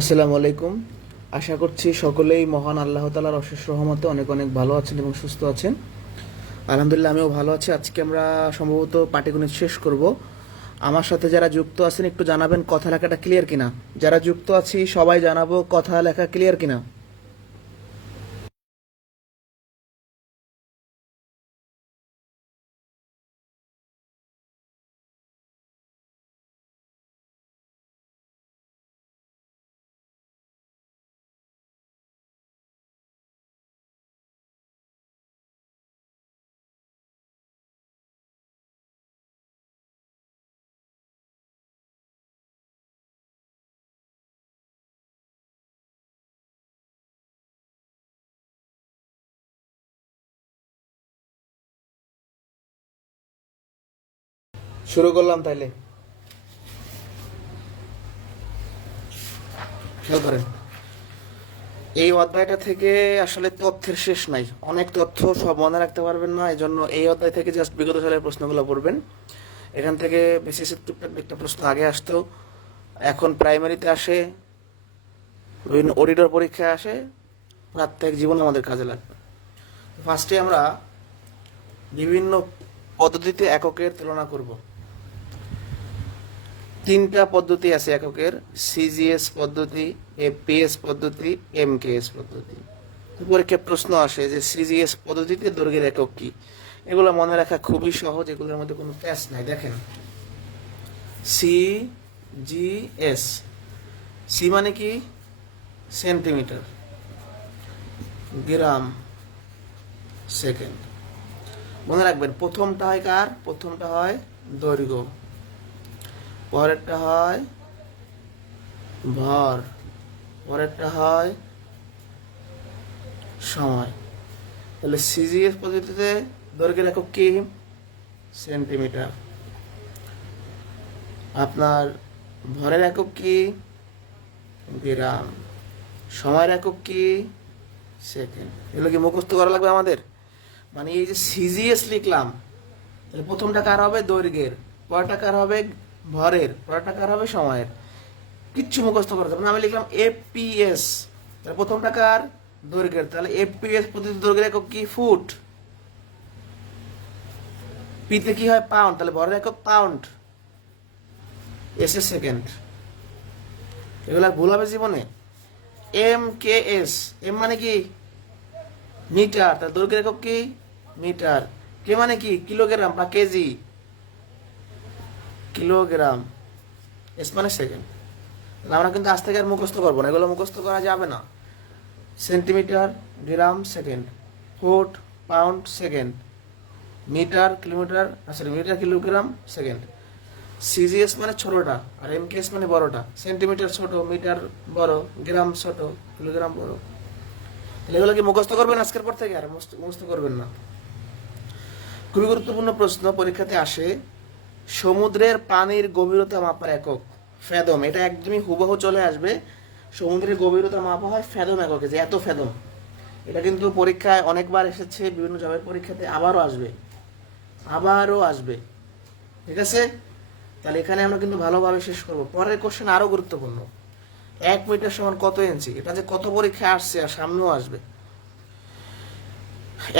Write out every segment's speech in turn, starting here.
আসসালামু আলাইকুম। আশা করছি সকলেই মহান আল্লাহ তাআলার অশেষ রহমতে অনেক অনেক ভালো আছেন এবং সুস্থ আছেন। আলহামদুলিল্লাহ আমিও ভালো আছি। আজকে আমরা সম্ভবত পাটিগণিত শেষ করব। আমার সাথে যারা যুক্ত আছেন একটু জানাবেন কথা লেখাটা ক্লিয়ার কিনা। যারা যুক্ত আছি সবাই জানাবো কথা লেখা ক্লিয়ার কিনা। শুরু করলাম তাইলে। খেয়াল করেন, এই অধ্যায়টা থেকে আসলে তথ্যের শেষ নাই। অনেক তথ্য সব মনে রাখতে পারবেন না, এই জন্য এই অধ্যায় থেকে জাস্ট বিগত সালের প্রশ্নগুলো পড়বেন। এখান থেকে বিসিএস টুকটাক একটা প্রশ্ন আগে আসতো, এখন প্রাইমারিতে আসে, বিভিন্ন অডিটর পরীক্ষায় আসে, প্রত্যেক জীবনে আমাদের কাজে লাগবে। ফার্স্টে আমরা বিভিন্ন পদ্ধতিতে এককের তুলনা করব। তিনটা পদ্ধতি আছে এককের: সিজিএস পদ্ধতি, এপিএস পদ্ধতি, এমকেএস পদ্ধতি। পরীক্ষায় প্রশ্ন আসে যে সিজিএস পদ্ধতিতে দৈর্ঘ্যের একক কি। এগুলো মনে রাখা খুবই সহজ, এগুলোর মধ্যে কোনো টেস্ট নাই। দেখেন, সি জি এস, সি মানে কি? Centimetre, gram, second. মনে রাখবেন প্রথমটা হয় কার? প্রথমটা হয় দৈর্ঘ্য, পরেরটা হয় ভর, পরেরটা হয় সময়। তাহলে সিজিএস পদ্ধতিতে দৈর্ঘ্যের একক কি? সেন্টিমিটার। আপনার ভরের একক কি? গ্রাম। সময়ের একক কি? সেকেন্ড। এগুলো কি মুখস্থ করা লাগবে আমাদের? মানে এই যে সিজিএস লিখলাম, তাহলে প্রথমটা কার হবে? দৈর্ঘ্যের, পরেরটা কার হবে? ভরের, পরেরটা কার হবে? সময়ের। কিচ্ছু মুখস্থ করা যাবে না। আমি লিখলাম এপিএস, তাহলে প্রথমটা কার? দৈর্ঘ্যের, তাহলে এপিএস পদ্ধতি দৈর্ঘ্যের একক কি? ফুট। পিতে কি হয়? পাউন্ড, তাহলে ভরের একক পাউন্ড। এস এর সেকেন্ড। এগুলো আর ভুল হবে জীবনে? এম কে এস, এম মানে কি? মিটার, তার দৈর্ঘ্যের একক কি? মিটার। কে মানে কি? কিলোগ্রাম বা কেজি, কিলোগ্রাম। এস মানে সেকেন্ড। আমরা কিন্তু আজ থেকে আর মুখস্থ করবো না, এগুলো মুখস্থ করা যাবে না। Centimetre, gram, second, foot, pound, second, metre, kilometre, sorry metre, kilogram, second. CGS মানে ছোটটা, আর এমকেএস মানে বড়টা। সেন্টিমিটার ছোট, মিটার বড়, গ্রাম ছোট, কিলোগ্রাম বড়। তাহলে এগুলো কি মুখস্থ করবেন আজকের পর থেকে? আর মুখস্থ করবেন না। খুবই গুরুত্বপূর্ণ প্রশ্ন পরীক্ষাতে আসে। সমুদ্রের পানির গভীরতা মাপার একক ফ্যাদম। এটা একদমই হুবহু চলে আসবে। সমুদ্রের গভীরতা মাপা হয় ফ্যাদম এককে, যে এত ফ্যাদম। এটা কিন্তু পরীক্ষায় অনেকবার এসেছে, বিভিন্ন জবের পরীক্ষাতে আবারও আসবে, আবারও আসবে। ঠিক আছে? তাহলে এখানে আমরা কিন্তু ভালোভাবে শেষ করব। পরের কোশ্চেন আরো গুরুত্বপূর্ণ। 1 মিটার সমান কত ইঞ্চি? এটা যে কত পরীক্ষায় আসছে আর সামনেও আসবে।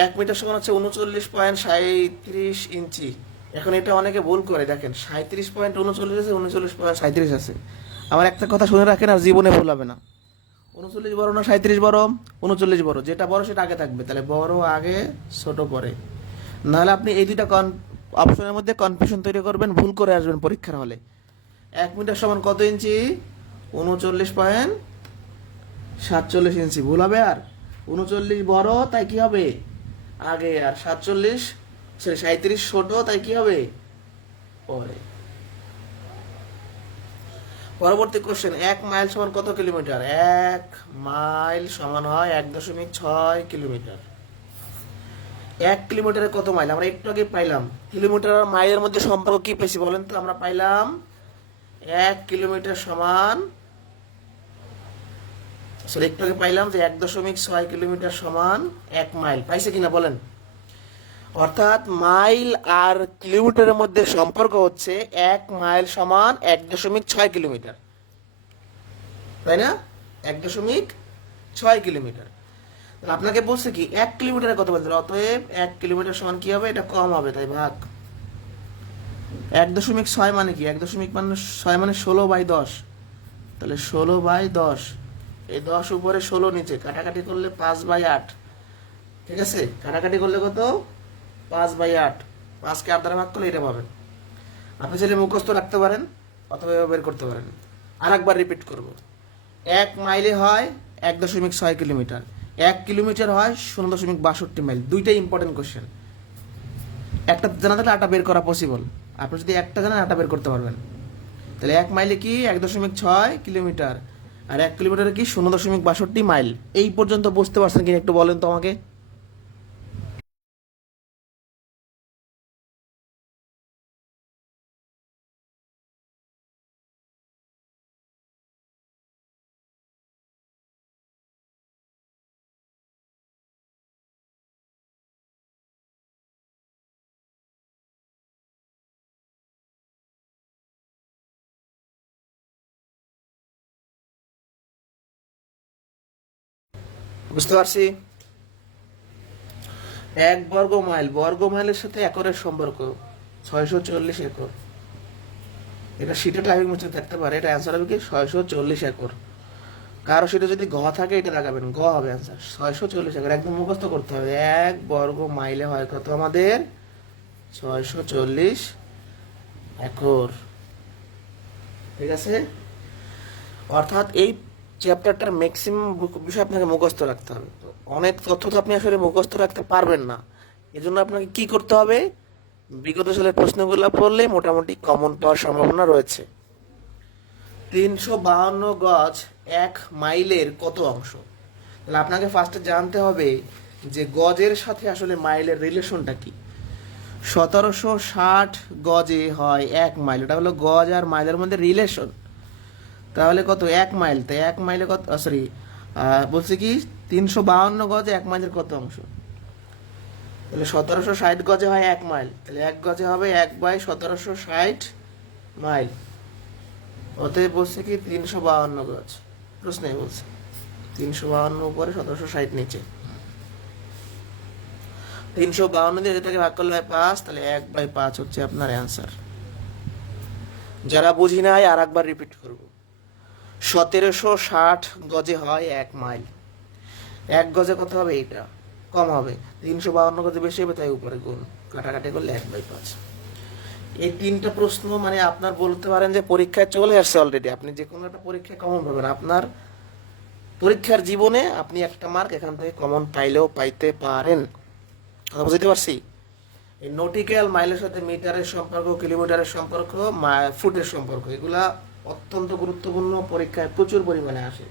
1 মিটার সমান হচ্ছে 39.37 ইঞ্চি। এখন এটা অনেকে ভুল করে, দেখেন 37.39 আছে, 39.37 আছে। আমার একটা কথা শুনে রাখেন, আর জীবনে ভুল হবে না। 39 বড় না 37 বড়? 39 বড়। যেটা বড় সেটা আগে থাকবে, তাহলে বড় আগে, ছোট পরে। নাহলে আপনি এই দুইটা অপশনের মধ্যে কনফিউশন তৈরি করবেন, ভুল করে আসবেন পরীক্ষার হলে। 1 মিটার সমান কত ইঞ্চি? 39.47 ইঞ্চি। ভুল হবে? আর 39 বড়, তাই কি হবে? আগে। আর 37 ছোট, তাই কি হবে? পরে। পরবর্তী কোশ্চেন, 1 মাইল সমান কত কিলোমিটার? 1 মাইল সমান হয় 1.6 কিলোমিটার। 1 কিলোমিটারে কত মাইল? আমরা একটু আগে পাইলাম। কিলোমিটার আর মাইলের মধ্যে সম্পর্ক কি পেয়েছি বলেন তো? আমরা পাইলাম 1 কিলোমিটার সমান, আসলে একটু আগে পাইলাম যে 1.6 কিলোমিটার সমান 1 মাইল। পাইছে কিনা বলেন? অর্থাৎ মাইল আর কিলোমিটারের মধ্যে সম্পর্ক হচ্ছে 1 মাইল সমান 1.6 কিলোমিটার। তাই না? 1.6 কিলোমিটার। তাহলে আপনাকে বলছে কি 1 কিলোমিটারে কত বলতে, অতএব 1 কিলোমিটার সমান কি হবে, এটা কম হবে, তাই ভাগ। 1.6 মানে কি, 1.6 মানে 16/10, তাহলে 16/10, এই 10 উপরে 16 নিচে, কাটাকাটি করলে 5/8, ঠিক আছে? কাটাকাটি করলে কত, 5/8, 5কে 8 দ্বারা ভাগ করলে এটা পাবেন। আপনি চাইলে মুখস্থ রাখতে পারেন অথবা এভাবে বের করতে পারেন। আর একবার রিপিট করব, 1 মাইলে হয় 1.6 কিলোমিটার, 1 কিলোমিটার হয় 0.62 মাইল। দুইটাই ইম্পর্টেন্ট কোশ্চেন। একটা জানা থাকলে আটা বের করা পসিবল। আপনি যদি একটা জানেন আটা বের করতে পারবেন। তাহলে 1 মাইলে কি 1.6 কিলোমিটার, আর 1 কিলোমিটারে কি 0.62 মাইল। এই পর্যন্ত বুঝতে পারছেন কিনা একটু বলেন তো আমাকে। বুঝতে পারছি। 1 বর্গ মাইল, বর্গ মাইলের সাথে একরের সম্পর্ক 640 একর। এটা শীটে টাইপিং মিস্টেক থাকতে পারে, এটা অ্যান্সার হবে কি 640 একর। কারো সেটা যদি ঘ থাকে এটা লাগাবেন, ঘ হবে অ্যান্সার 640 একর। একদম মুখস্থ করতে হবে। 1 বর্গ মাইলে হয় কত আমাদের, 640 একর। ঠিক আছে? অর্থাৎ এই চ্যাপ্টারটার ম্যাক্সিমাম বিষয় আপনাকে মুখস্থ রাখতে হবে। তো অনেক তথ্য তো আপনি আসলে মুখস্থ রাখতে পারবেন না। এজন্য আপনাকে কি করতে হবে, বিগত সালের প্রশ্নগুলো পড়লে মোটামুটি কমন পাওয়ার সম্ভাবনা রয়েছে। 352 গজ 1 মাইলের কত অংশ? তাহলে আপনাকে ফার্স্টে জানতে হবে যে গজের সাথে আসলে মাইলের রিলেশনটা কি। 1760 গজে হয় 1 মাইল, ওটা হলো গজ আর মাইলের মধ্যে রিলেশন। তাহলে কত, 1 মাইল, তাই 1 মাইলে কত, সরি বলছি কি 352 গজে 1 মাইলের কত অংশ। তাহলে 1760 গজে হয় 1 মাইল, তাহলে 1 গজে হবে 1/1760 মাইল। অতএব বলছে কি 352 গজ। প্রশ্নে বলছে 352 উপরে 1760 নিচে, 352 দিয়ে যেটাকে ভাগ করলে হয় 5, তাহলে 1/5 হচ্ছে আপনার অ্যান্সার। যারা বুঝি নাই আর একবার রিপিট করব, 1760 গজে হয় 1 মাইল। 1 গজে কত হবে, এইটা কম হবে, 352 গজে বেশি হবে, তাই উপরে গুণ, কাটাকাটি করলে 1/5। এই 3টা প্রশ্ন মানে আপনার বলতে পারেন যে পরীক্ষায় চলে আসছে অলরেডি। আপনি যে কোনো একটা পরীক্ষায় কমন পাবেন, আপনার পরীক্ষার জীবনে আপনি একটা মার্ক এখান থেকে কমন পাইলেও পাইতে পারেন। কথা বুঝতে পারছি? এই নটিক্যাল মাইলের সাথে মিটারের সম্পর্ক, কিলোমিটারের সম্পর্ক, ফুটের সম্পর্ক, এগুলা অত্যন্ত গুরুত্বপূর্ণ, পরীক্ষায় প্রচুর পরিমাণে আসে।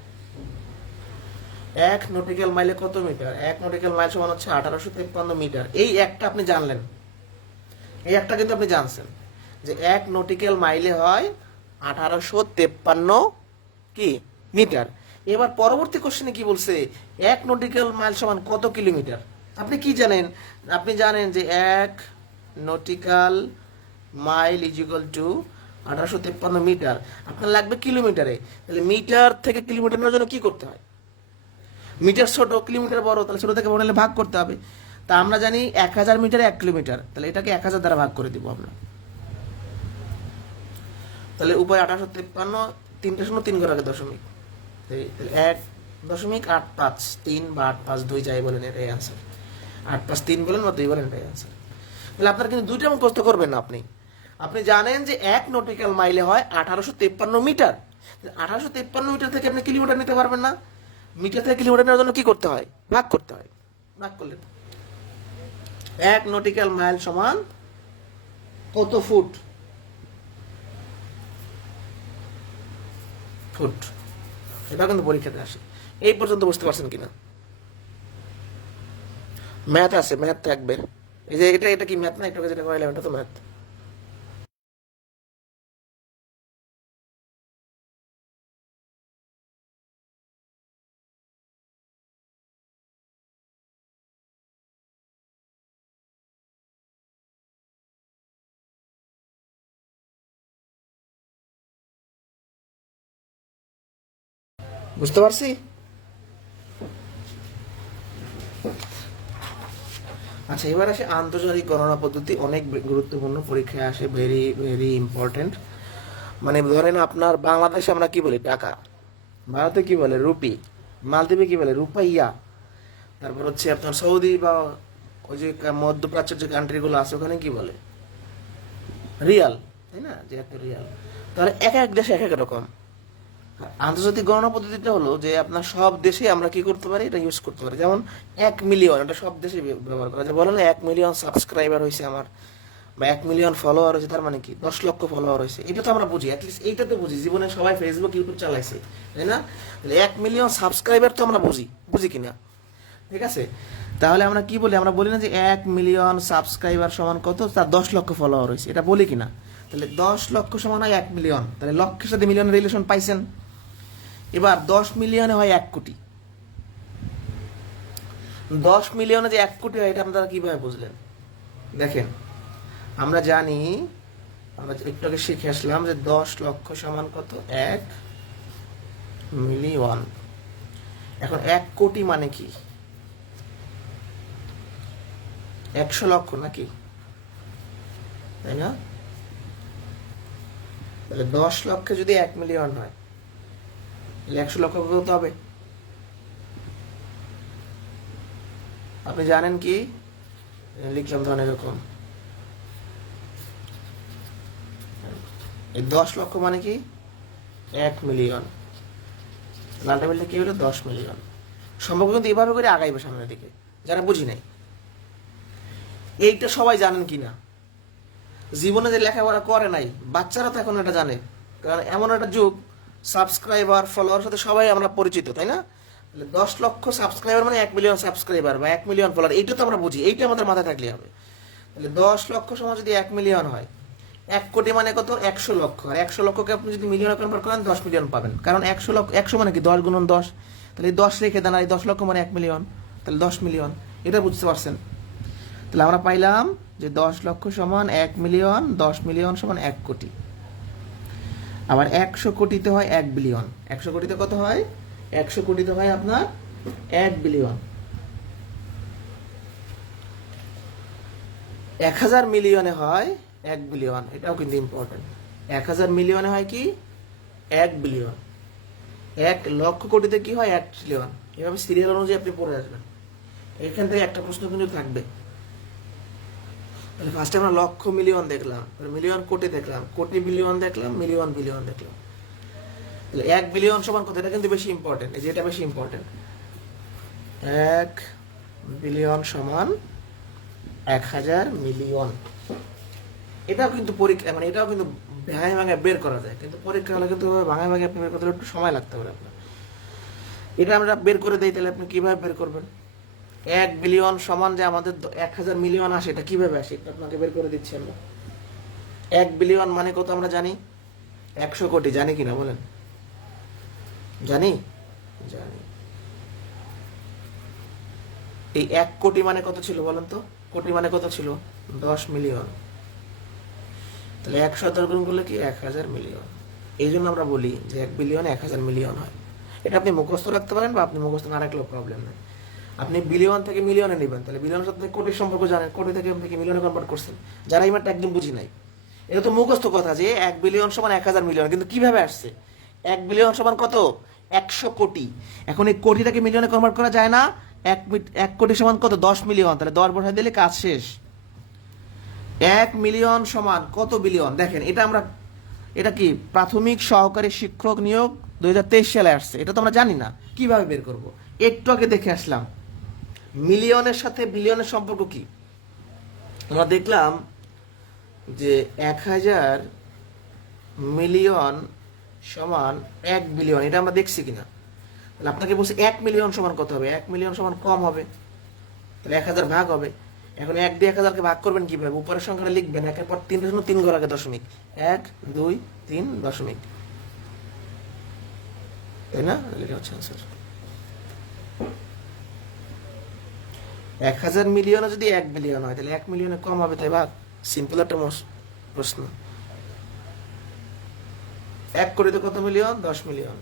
1 নটিক্যাল মাইলে কত মিটার? 1 নটিক্যাল মাইল সমান হচ্ছে 1853 মিটার। এই একটা আপনি জানলেন, এই একটা কিন্তু আপনি জানছেন যে 1 নটিক্যাল মাইলে হয় 1853 কি মিটার। এবার পরবর্তী কোশ্চেনে কি বলছে, 1 নটিক্যাল মাইল সমান কত কিলোমিটার? আপনি কি জানেন? আপনি জানেন যে 1 nautical mile is equal to 1853 metre. আপনার লাগবে কিলোমিটারে। তাহলে মিটার থেকে কিলোমিটার নেওয়ার জন্য কি করতে হয়, মিটার ছোট কিলোমিটার বড়, তাহলে ছোট থেকে বড় হলে ভাগ করতে হবে। তা আমরা জানি 1000 মিটারে 1 কিলোমিটার, তাহলে এটাকে 1000 দ্বারা ভাগ করে দিব আমরা। তাহলে উপরে 1853, 3 করে আগে দশমিক, 1.853 বা 852 যাই বলেন, এটাই আনসার। 853 বলেন বা 2 বলেন, এটাই আনসার। তাহলে আপনার কিন্তু দুইটা মুখস্থ করবেন না আপনি। আপনি জানেন যে 1 নটিক্যাল মাইলে হয় 1853 মিটার। 1853 মিটার থেকে আপনি কিলোমিটার নিতে পারবেন না। মিটার থেকে কিলোমিটার নেওয়ার জন্য কি করতে হয়, ভাগ করতে হয়। ভাগ করলে 1 নটিক্যাল মাইল সমান কত ফুট, ফুট। এটা কিন্তু পরীক্ষাতে আসে। এই পর্যন্ত বুঝতে পারছেন কিনা? ম্যাথ আছে, ম্যাথ থাকবে। এই যে এটা এটা কি ম্যাথ না, এটা যেটা করাইলাম এটা তো ম্যাথ। বুঝতে পারছি? আচ্ছা, এবার আসে আন্তর্জাতিক গণনা পদ্ধতি। অনেক গুরুত্বপূর্ণ, পরীক্ষায় আসে, ভেরি ভেরি ইম্পর্টেন্ট। মানে ধরেন আপনার বাংলাদেশে আমরা কি বলি টাকা, ভারতে কি বলে রুপি, মালদ্বীপে কি বলে রুপাইয়া, তারপর হচ্ছে আপনার সৌদি বা ওই যে মধ্যপ্রাচ্যের যে কান্ট্রিগুলো আছে ওখানে কি বলে রিয়াল, তাই না? যে একটা রিয়াল। তাহলে এক এক দেশে এক এক রকম। আন্তর্জাতিক গণনা পদ্ধতিটা হলো যে আপনার সব দেশে আমরা কি করতে পারি, এটা ইউজ করতে পারি। যেমন 1 মিলিয়ন, এটা সব দেশে ব্যবহার করা যায়। বলেন 1 মিলিয়ন সাবস্ক্রাইবার হয়েছে আমার, বা 1 মিলিয়ন ফলোয়ার হয়েছে, তার মানে কি 10 লক্ষ ফলোয়ার হয়েছে। এটা তো আমরা বুঝি, অ্যাটলিস্ট এইটা তো বুঝি, জীবনে সবাই ফেসবুক ইউটিউব চালাইছে, তাই না? তাহলে 1 মিলিয়ন সাবস্ক্রাইবার তো আমরা বুঝি, বুঝি কিনা? ঠিক আছে, তাহলে আমরা কি বলি? আমরা বলি না যে 1 মিলিয়ন সাবস্ক্রাইবার সমান কত, তার 10 লক্ষ ফলোয়ার হয়েছে, এটা বলি কিনা? তাহলে 10 লক্ষ সমান হয় 1 মিলিয়ন, তাহলে লক্ষের সাথে মিলিয়নের রিলেশন পাইছেন। এবার 10 মিলিয়নে হয় 1 কোটি। 10 মিলিয়নে যে 1 কোটি হয়, এটা আপনারা কিভাবে বুঝলেন? দেখেন, আমরা জানি, আমরা একটু আগে শিখে আসলাম যে 10 লক্ষ সমান কত, 1 মিলিয়ন। এখন 1 কোটি মানে কি? 100 লক্ষ নাকি, তাই না? তাহলে 10 লক্ষে যদি 1 মিলিয়ন হয়, তাহলে 100 লক্ষ কত হবে? আপনি জানেন কি? লিখলাম ধরেন এরকম, এই 10 লক্ষ মানে কি 1 মিলিয়ন, আলটিমেটলি কি হলো 10 মিলিয়ন। সম্ভব কিন্তু এভাবে করে আগাইবে সামনের দিকে, যারা বুঝি নাই। এইটা সবাই জানেন কিনা? জীবনে যে লেখাপড়া করে নাই বাচ্চারা তো এখন এটা জানে, কারণ এমন একটা যুগ, সাবস্ক্রাইবার ফলোয়ার সাথে সবাই আমরা পরিচিত, তাই না? তাহলে 10 লক্ষ সাবস্ক্রাইবার মানে 1 মিলিয়ন সাবস্ক্রাইবার বা 1 মিলিয়ন ফলোয়ার, এইটা তো আমরা বুঝি, এইটা আমাদের মাথায় থাকলে হবে। তাহলে 10 লক্ষ সময় যদি 1 মিলিয়ন হয়, 1 কোটি মানে কত, 100 লক্ষ। আর 100 লক্ষকে আপনি যদি মিলিয়নে কনভার্ট করেন 10 মিলিয়ন পাবেন, কারণ 100 লক্ষ, 100 মানে কি 10 × 10, তাহলে 10 রেখে দেন, আর 10 লক্ষ মানে 1 মিলিয়ন, তাহলে 10 মিলিয়ন। এটা বুঝতে পারছেন? তাহলে আমরা পাইলাম যে 10 লক্ষ সমান 1 মিলিয়ন, 10 মিলিয়ন সমান 1 কোটি। আবার 100 কোটিতে হয় 1 বিলিয়ন। 100 কোটিতে কত হয়? 100 কোটিতে হয় আপনার 1 বিলিয়ন। 1000 মিলিয়নে হয় 1 বিলিয়ন, এটাও কিন্তু ইম্পর্টেন্ট। 1000 মিলিয়নে হয় কি 1 বিলিয়ন। 1 লক্ষ কোটিতে কি হয় 1 ট্রিলিয়ন। এভাবে সিরিয়াল অনুযায়ী আপনি পড়ে আসবেন। এখান থেকে একটা প্রশ্ন কিন্তু থাকবে। তাহলে ফার্স্টে আমরা লক্ষ মিলিয়ন দেখলাম, মিলিয়ন কোটি দেখলাম, কোটি বিলিয়ন দেখলাম, মিলিয়ন বিলিয়ন দেখলাম। তাহলে 1 বিলিয়ন সমান কত? এটা কিন্তু বেশি ইম্পর্টেন্ট, এই যে এটা বেশি ইম্পর্টেন্ট। 1 বিলিয়ন সমান 1000 মিলিয়ন। এটাও কিন্তু পরীক্ষা, মানে এটাও কিন্তু ভাঙায় ভাঙায় বের করা যায়, কিন্তু পরীক্ষা হলে কিন্তু ভাঙায় ভাঙায় আপনি বের করতে একটু সময় লাগতে পারে আপনার। এটা আমরা বের করে দিই, তাহলে আপনি কিভাবে বের করবেন? 1 বিলিয়ন সমান যে আমাদের 1000 মিলিয়ন আসে, এটা কিভাবে আসে এটা আপনাকে বের করে দিচ্ছি আমরা। 1 বিলিয়ন মানে কত আমরা জানি? 100 কোটি। জানি কিনা বলেন? জানি, জানি। এই 1 কোটি মানে কত ছিল বলেন তো? কোটি মানে কত ছিল? 10 মিলিয়ন। তাহলে 100 গুণ করলে কি 1000 মিলিয়ন। এই জন্য আমরা বলি যে 1 বিলিয়নে 1000 মিলিয়ন হয়। এটা আপনি মুখস্থ রাখতে পারেন, বা আপনি মুখস্থ না রাখলেও প্রবলেম নেই। আপনি বিলিয়ন থেকে মিলিয়নে নেবেন, তাহলে বিলিয়নের সাথে কোটির সম্পর্ক জানেন, কোটি থেকে আপনি মিলিয়নে কনভার্ট করছেন। যারা এই মাত্র একদম বুঝি নাই, এটা তো মুখস্থ কথা যে 1 বিলিয়ন সমান 1000 মিলিয়ন, কিন্তু কিভাবে আসছে? 1 বিলিয়ন সমান কত? 100 কোটি। এখন এই কোটিটাকে মিলিয়নে কনভার্ট করা যায় না। 1 কোটি সমান কত? 10 মিলিয়ন। তাহলে 10 বসায় দিলে কাজ শেষ। 1 মিলিয়ন সমান কত বিলিয়ন? দেখেন, এটা আমরা, এটা কি প্রাথমিক সহকারী শিক্ষক নিয়োগ 2023 সালে আসছে, এটা তো আমরা জানি না, কিভাবে বের করব? একটু আগে দেখে আসলাম মিলিয়নের সাথে বিলিয়নের সম্পর্ক কি। আমরা দেখলাম যে 1000 মিলিয়ন সমান 1 বিলিয়ন, এটা আমরা দেখছি কিনা। তাহলে আপনাকে বলছে 1 মিলিয়ন সমান কত হবে? 1 মিলিয়ন সমান কম হবে, তাহলে 1000 ভাগ হবে। এখন 1 দিয়ে 1000কে ভাগ করবেন কিভাবে? উপরের সংখ্যাটা লিখবেন, 1-এর পর 3 ঘর আগে দশমিক, 1 2 3 দশমিক, তাই না? এটা হচ্ছে আনসার। 1000 মিলিয়নে যদি 1 বিলিয়ন হয়, তাহলে 1 মিলিয়নে কম হবে, তাই ভাগ। সিম্পল একটা প্রশ্ন। 1 কোটিতে কত মিলিয়ন? 10 মিলিয়ন।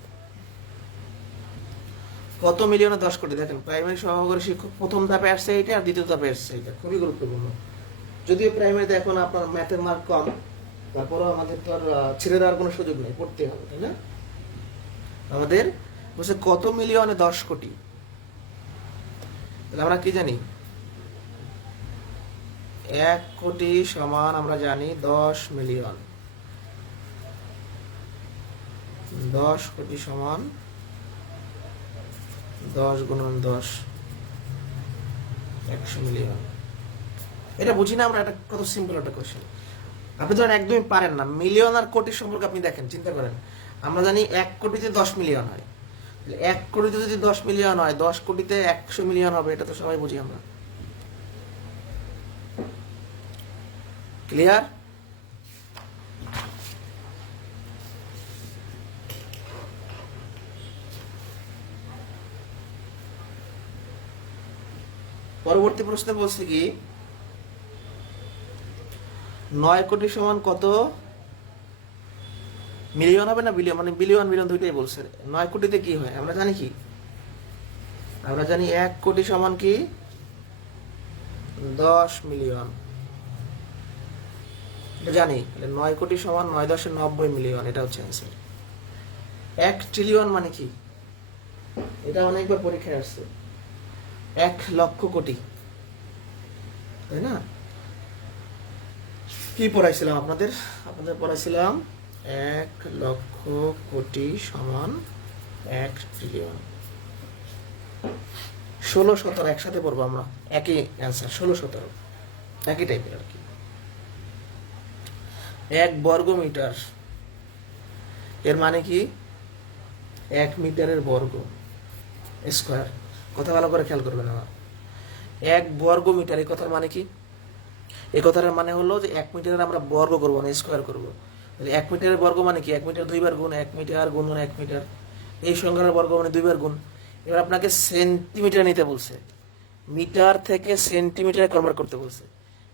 কত মিলিয়নে 10 কোটি। দেখেন প্রাইমারি সহকারী শিক্ষক প্রথম ধাপে আসছে এটা, আর দ্বিতীয় ধাপে আসছে এটা, খুবই গুরুত্বপূর্ণ। যদিও প্রাইমারিতে এখন আপনার ম্যাথের মার্ক কম, তারপরেও আমাদের তো আর ছেড়ে দেওয়ার কোনো সুযোগ নেই, পড়তে হবে, তাই না? আমাদের বলছে কত মিলিয়নে 10 কোটি। তাহলে আমরা কি জানি? 1 কোটি সমান আমরা জানি 10 মিলিয়ন। 10 কোটি সমান 10 গুণন 10, 100 মিলিয়ন। এটা বুঝি না আমরা? এটা কত সিম্পল একটা কোশ্চেন। আপনি ধরেন একদমই পারেন না, মিলিয়ন আর কোটির সম্পর্কে আপনি দেখেন, চিন্তা করেন। আমরা জানি 1 কোটিতে 10 মিলিয়ন হয়। 1 কোটিতে যদি 10 মিলিয়ন হয়, 10 কোটিতে 100 মিলিয়ন হবে, এটা তো সবাই বুঝি আমরা। ক্লিয়ার? পরবর্তী প্রশ্নে বলছে কি 9 কোটি সমান কত মিলিয়ন হবে না বিলিয়ন, মানে বিলিয়ন বিলিয়ন দুইটাই বলছে। 9 কোটিতে কি হয় আমরা জানি কি? আমরা জানি 1 কোটি সমান কি 10 মিলিয়ন, এটা জানি। 9 কোটি সমান 9×90 মিলিয়ন, এটা হচ্ছে অ্যান্সার। 1 ট্রিলিয়ন মানে কি? এটা অনেকবার পরীক্ষায় আসছে। 1 লক্ষ কোটি, তাই না? কি পড়াইছিলাম আপনাদের? পড়াইছিলাম 1 লক্ষ কোটি সমান 1 ট্রিলিয়ন। 16-17 একসাথে পড়বো আমরা, একই অ্যান্সার। 16-17 একই টাইপের আর কি। 1 বর্গ মিটার এর মানে কি? 1 মিটারের বর্গ স্কোয়ার। কথা ভালো করে খেয়াল করবেন আমার। 1 বর্গ মিটার, এই কথার মানে কি? এই কথাটার মানে হলো যে 1 মিটারের আমরা বর্গ করবো না, স্কোয়ার করবো। 1 মিটারের বর্গ মানে কি? 1 মিটার 2 বার গুণ 1 মিটার গুণন 1 মিটার। এই সংখ্যার বর্গ মানে 2 বার গুণ। এবার আপনাকে সেন্টিমিটার নিতে বলছে, মিটার থেকে সেন্টিমিটারে কনভার্ট করতে বলছে।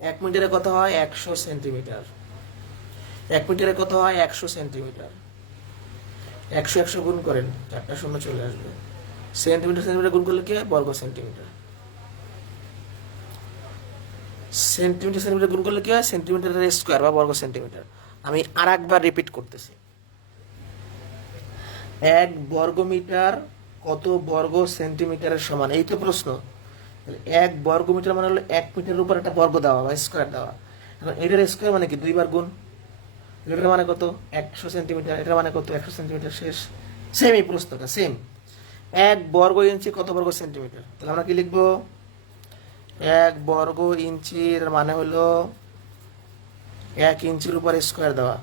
1 মিটারে কত হয়? 100 সেন্টিমিটার। 1 মিটারে কত হয়? 100 সেন্টিমিটার। 100 গুণ করেন, 4টা শূন্য চলে আসবে। সেন্টিমিটার সেন্টিমিটার গুণ করলে কি হয়? বর্গ সেন্টিমিটার। সেন্টিমিটার সেন্টিমিটার গুণ করলে কি হয়? সেন্টিমিটারের স্কোয়ার বা বর্গ সেন্টিমিটার। আমি আর একবার রিপিট করতেছি। 1 বর্গ মিটার কত বর্গ সেন্টিমিটারের সমান, এই তো প্রশ্ন। 1 বর্গ মিটার মানে হলো 1 মিটারের উপর একটা বর্গ দেওয়া বা স্কোয়ার দেওয়া। এখন এটার স্কোয়ার মানে কি? 2 বার গুণ। এটার মানে কত? 100 সেন্টিমিটার। এটার মানে কত? 100 সেন্টিমিটার। শেষ। সেম এই প্রশ্নটা, সেম। 1 বর্গ ইঞ্চি কত বর্গ সেন্টিমিটার? তাহলে আমরা কি লিখবো? 1 বর্গ ইঞ্চির মানে হলো 1 ইঞ্চির উপর স্কোয়ার দেওয়া।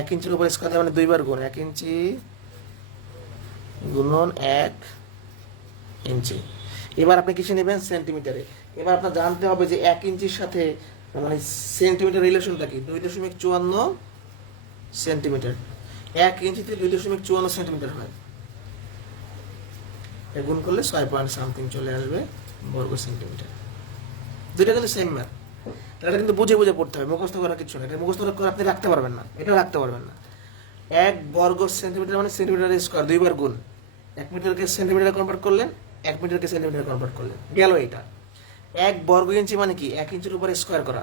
1 ইঞ্চির উপর স্কোয়ার দেওয়া মানে 2 বার গুণ। 1 ইঞ্চি গুণন 1 ইঞ্চি। এবার আপনি কিসে নেবেন? সেন্টিমিটারে। এবার আপনার জানতে হবে যে 1 ইঞ্চির সাথে মানে সেন্টিমিটার রিলেশনটা কি? 2.54 সেন্টিমিটার। 1 ইঞ্চিতে 2.54 সেন্টিমিটার হয়। গুণ করলে 6 পয়েন্ট সামথিং চলে আসবে বর্গ সেন্টিমিটার। দুইটা কিন্তু সেম ম্যাথ। এটা কিন্তু বুঝে বুঝে পড়তে হবে, মুখস্থ করার কিছু না। এটা মুখস্থ করে আপনি রাখতে পারবেন না, এটাও রাখতে পারবেন না। 1 বর্গ সেন্টিমিটার মানে সেন্টিমিটার স্কোয়ার, 2 বার গুণ। 1 মিটারকে সেন্টিমিটার কনভার্ট করলেন, 1 মিটারকে সেন্টিমিটার কনভার্ট করলেন, গেল এটা। 1 বর্গ ইঞ্চি মানে কি? 1 ইঞ্চির উপরে স্কোয়ার করা।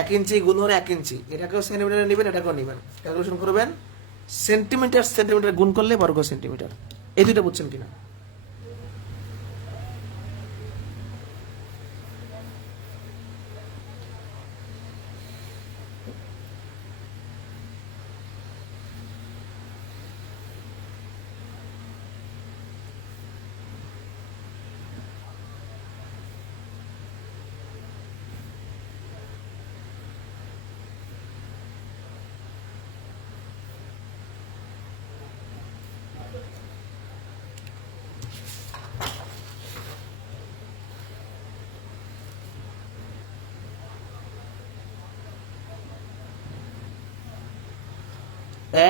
1 ইঞ্চি গুণ হলে 1 ইঞ্চি, এটাকেও সেন্টিমিটারে নেবেন, এটাকেও নেবেন, ক্যালকুলেশন করবেন। সেন্টিমিটার সেন্টিমিটার গুণ করলে বর্গ সেন্টিমিটার। এই দুইটা বুঝছেন কিনা?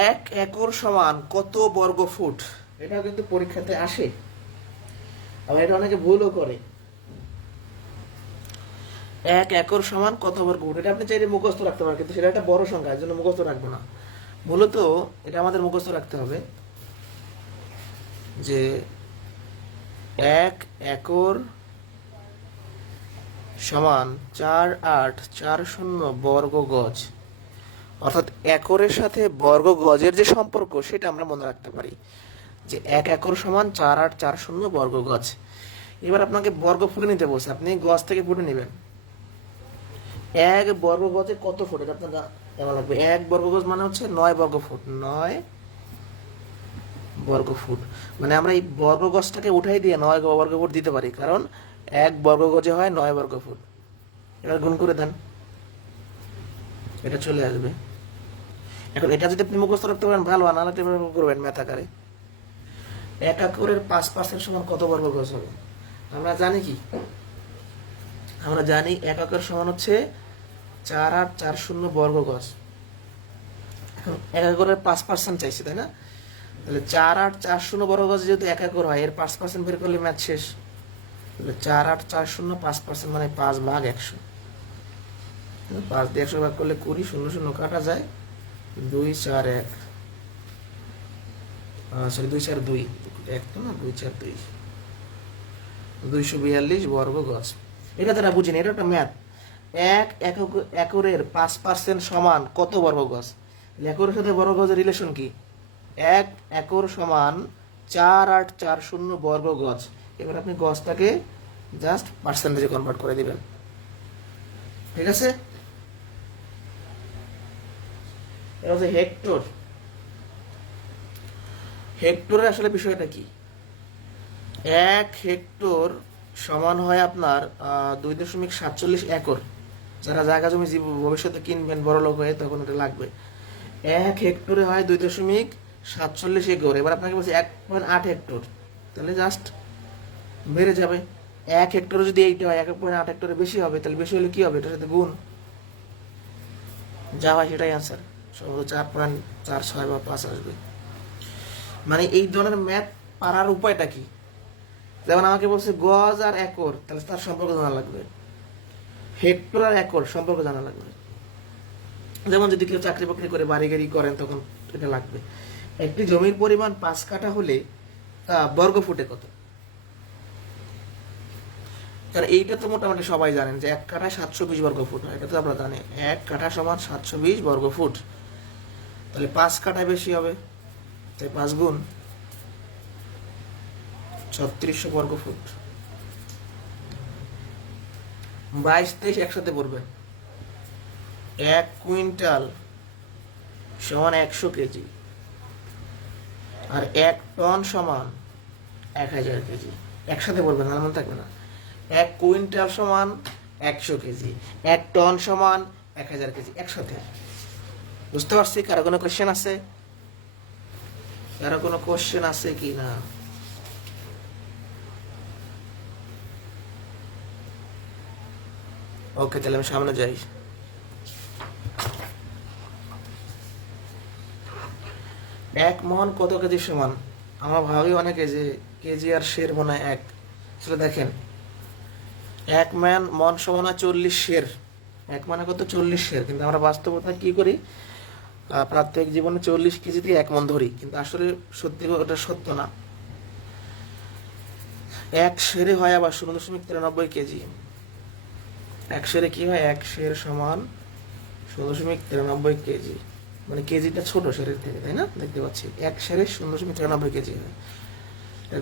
এক একর সমান কত বর্গ ফুট? এটা কিন্তু পরীক্ষাতে আসে, আবার এটা অনেকে ভুলও করে। 1 একর সমান কত বর্গ ফুট? এটা আপনি চাইলে মুখস্থ রাখতে পারেন, কিন্তু সেটা একটা বড় সংখ্যা, এর জন্য মুখস্থ রাখবো না। মূলত এটা আমাদের মুখস্থ রাখতে হবে যে 1 একর সমান 4840 বর্গ গজ। অর্থাৎ একরের সাথে বর্গ গজের যে সম্পর্ক সেটা আমরা মনে রাখতে পারি যে 1 একর সমান 4840 বর্গ গজ। এবার আপনাকে বর্গ ফুটে নিতে বলছে, আপনি গজ থেকে ফুটে নেবেন। 1 বর্গ গজে কত ফুট এটা আপনার জানা লাগবে। 1 বর্গ গজ মানে হচ্ছে 9 বর্গ ফুট। 9 বর্গ ফুট মানে আমরা এই বর্গ গজটাকে উঠাই দিয়ে 9 বর্গ ফুট দিতে পারি, কারণ 1 বর্গ গজে হয় 9 বর্গ ফুট। এবার গুণ করে দেন, এটা চলে আসবে। এখন এটা যদি আপনি মুখস্থ রাখতে পারেন ভালো, আনালাটা করবেন ম্যাথ আকারে। 1 একরের 5% সমান কত বর্গ গজ হবে? আমরা জানি কি, আমরা জানি 1 একর সমান হচ্ছে 4840 বর্গ গজ। এখন 1 একরের 5% চাইছি, তাই না? তাহলে 4840 বর্গ গজ যেহেতু 1 একর হয়, এর 5% বের করলে ম্যাথ শেষ। তাহলে 4840 5% মানে 5/100। 5 দিয়ে 100 ভাগ করলে 20, 0 0 কাটা যায়, 2 4 1, সরি 2 4 2, 1 তো না, 2 4 2, 242 বর্গ গজ। এটা তারা বুঝিনি, এটা একটা ম্যাথ। 1 একরের 5% সমান কত বর্গ গজ? একরের সাথে বর্গ গজের রিলেশন কি? 1 একর সমান 4840 বর্গ গজ। এবার আপনি গজটাকে জাস্ট পার্সেন্টেজে কনভার্ট করে দিবেন, ঠিক আছে? এটা হচ্ছে হেক্টর। হেক্টরের আসলে বিষয়টা কি? 1 হেক্টর সমান হয় আপনার 2.47 একর। যারা জায়গা জমি ভবিষ্যতে কিনবেন বড় লোক হয়ে, তখন এটা লাগবে। 1 হেক্টরে হয় 2.47 একর। এবার আপনাকে বলছি 1.8 হেক্টর, তাহলে জাস্ট বেড়ে যাবে। 1 হেক্টরে যদি এইটা হয়, 1.8 হেক্টরে বেশি হবে, তাহলে বেশি হলে কি হবে? এটার সাথে গুণ, যা হয় সেটাই অ্যান্সার। সম্ভবত 4.46 বা 5 আসবে। মানে এই ধরনের ম্যাথ পারার উপায়টা কি? যেমন আমাকে বলছে গজ আর একর, তাহলে তার সম্পর্ক জানা লাগবে। হেক্টর আর একর সম্পর্ক জানা লাগবে। যেমন যদি কেউ চাকরি বাকরি করে বাড়ি গাড়ি করেন, তখন এটা লাগবে। একটি জমির পরিমাণ 5 কাঠা হলে তা বর্গ ফুটে কত? কারণ এইটা তো মোটামুটি সবাই জানেন যে 1 কাঠা 720 বর্গ ফুট হয়, এটা তো আমরা জানি। 1 কাঠা সমান 720 বর্গ ফুট। তাহলে 5 কাঠায় বেশি হবে, তাই 5 গুণ 3600 বর্গ ফুট। 22 23 একসাথে পড়বে। 1 কুইন্টাল সমান 100 কেজি, আর 1 টন সমান 1000 কেজি। একসাথে পড়বে না, মনে থাকবে না। 1 কুইন্টাল সমান 100 কেজি, 1 টন সমান 1000 কেজি, একসাথে। বুঝতে পারছি? কারো কোনো কোশ্চেন আছে? কারো কোনো কোশ্চেন আছে কি না? ওকে, তাহলে আমি সামনে যাই। 1 মন কত কেজি সমান? আমরা ভাবি অনেকে যে কেজি আর শের মনে হয় এক। আসলে দেখেন, 1 মন সমান হয় 40 শের। 1 মানে কত? 40 শের। কিন্তু আমরা বাস্তবতা কি করি? প্রাত্যহিক জীবনে 40 কেজি দিয়ে 1 মন ধরি, কিন্তু আসলে সত্যি ওটা সত্য না। 1 শেরে হয় আবার 0.93 কেজি। 1 শেরে কি হয়? 1 শের সমান 0.93 কেজি। মানে কেজিটা ছোট শেরের থেকে, তাই না? দেখতে পাচ্ছি 1 শেরে 0.93 কেজি হয়।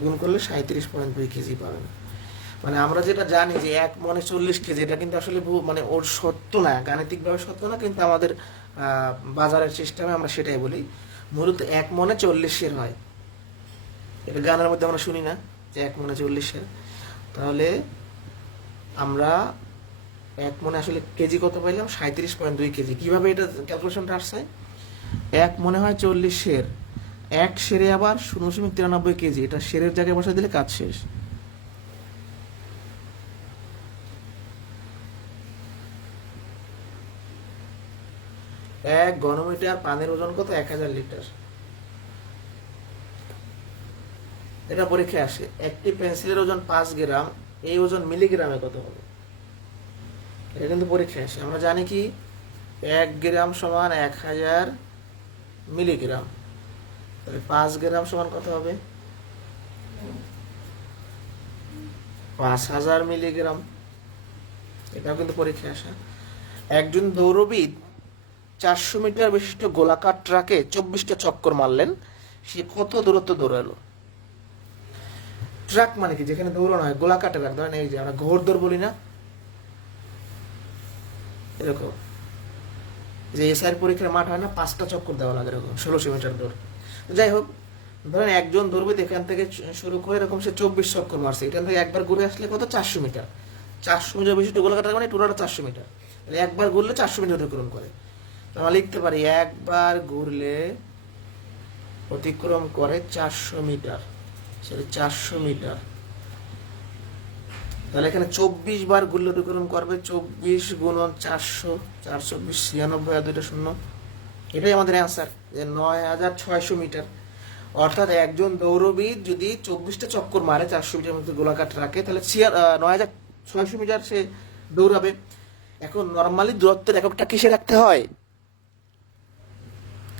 গুণ করলে 37.2 কেজি পাবেন। মানে আমরা যেটা জানি যে 1 মনে 40 কেজি, এটা কিন্তু আসলে মানে ওর সত্য না, গাণিতিকভাবে সত্য না, কিন্তু আমাদের বাজারের সিস্টেমে আমরা সেটাই বলি। মূলত 1 মনে 40 শের হয়। এটা গানের মধ্যে আমরা শুনি না যে 1 মনে 40 শের। তাহলে আমরা 1 মনে আসলে কেজি কত পাইলাম? 37.2 কেজি। কিভাবে এটা ক্যালকুলেশনটা আসছে? 1 মনে হয় 40 শের, 1 শেরে আবার 0.93 কেজি। এটা শেরের জায়গায় বসা দিলে কাজ শেষ। এক ঘনমিটার পানির ওজন কত? 1000 লিটার। এটা পরীক্ষায় আসে। একটি পেন্সিলের ওজন 5 গ্রাম, এই ওজন মিলিগ্রামে কত হবে? এটা কিন্তু পরীক্ষায় আসে। আমরা জানি কি 1 গ্রাম সমান 1000 মিলিগ্রাম। তাহলে 5 গ্রাম সমান কত হবে? 5000 মিলিগ্রাম। এটাও কিন্তু পরীক্ষায় আসা। একজন দৌড়বিদ 400 মিটার বিশিষ্ট গোলাকার ট্রাকে 24টা চক্কর মারলেন, সে কত দূরত্ব দৌড়ালো? ট্রাক মানে কি, যেখানে দৌড়ানো হয়, গোলাকার ট্রাক, ধরেন এই যে আমরা ঘোড়দৌড় বলি না, এরকম যে এসআইয়ের পরীক্ষার মাঠ হয় না, 5টা চক্কর দেওয়া লাগে, এরকম 1600 মিটার দৌড়। যাই হোক, ধরেন একজন দৌড়বিদ এখান থেকে শুরু করে এরকম সে 24 চক্কর মারছে, এখান থেকে একবার ঘুরে আসলে কত, 400 মিটার। 400 মিটার বিশিষ্ট গোলাকার ট্রাক মানে টোটাল 400 মিটার, একবার ঘুরলে 400 মিটার অতিক্রম করে। আমরা লিখতে পারি একবার ঘুরলে অতিক্রম করে 400 মিটার, সেটা 400 মিটার। তাহলে এখানে 24 বার ঘুরলে অতিক্রম করবে, 24 গুণন 400, 424, 96 আর 2টা শূন্য। এটাই আমাদের অ্যান্সার, যে 9600 মিটার। অর্থাৎ একজন দৌড়বিদ যদি 24টা চক্কর মারে 400 মিটার মধ্যে গোলাকার রাখে, তাহলে 9600 মিটার সে দৌড়াবে। এখন নর্মালি দূরত্বের এককটা কিসে রাখতে হয়?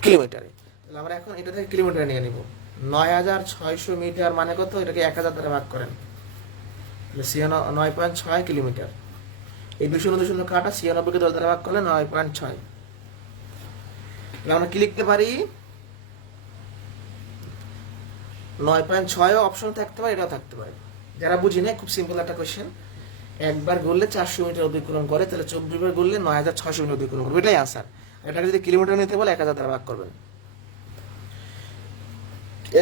কিলোমিটারে। তাহলে আমরা এখন এটা থেকে কিলোমিটারে নিয়ে নিব। 9600 মিটার মানে কত? এটাকে 1000 দ্বারা ভাগ করেন, 9.6 কিলোমিটার। এই 200 কাটা, 96কে 10 দ্বারা ভাগ করলে 9.6। আমরা কি লিখতে পারি? 9.6 অপশন থাকতে পারে, এটাও থাকতে পারে। যারা বুঝি না, খুব সিম্পল একটা কোয়েশ্চেন। একবার ঘুরলে 400 মিটার অতিক্রম করে, তাহলে 24 বার ঘুরলে 9600 মিটার অতিক্রম করবে, এটাই আনসার। এটাকে যদি কিলোমিটার নিতে বলে 1000 দ্বারা ভাগ করবেন।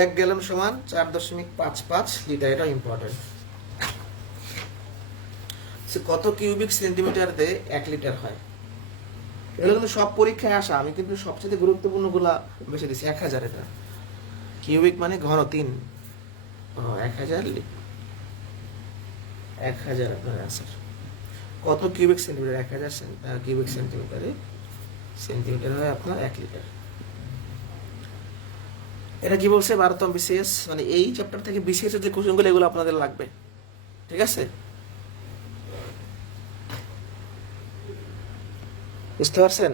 1 গ্যালন সমান 4.55 লিটার, এটা ইম্পর্টেন্ট। কত কিউবিক সেন্টিমিটারতে 1 লিটার হয়? এগুলো কিন্তু সব পরীক্ষায় আসা, আমি কিন্তু সবচেয়ে গুরুত্বপূর্ণ গুলা বেছে দিচ্ছি। 1000, এটা কিউবিক মানে ঘন 3। 1000, 1000 আপনার অ্যান্সার। কত কিউবিক সেন্টিমিটার? 1000 কিউবিক সেন্টিমিটারে সেন্টিমিটার হয় আপনার 1 লিটার। এটা কি বলছে? 12তম বিসিএস, মানে এই চ্যাপ্টার থেকে বিসিএস এর যে কোশ্চেনগুলো, এগুলো আপনাদের লাগবে, ঠিক আছে? বুঝতে পারছেন?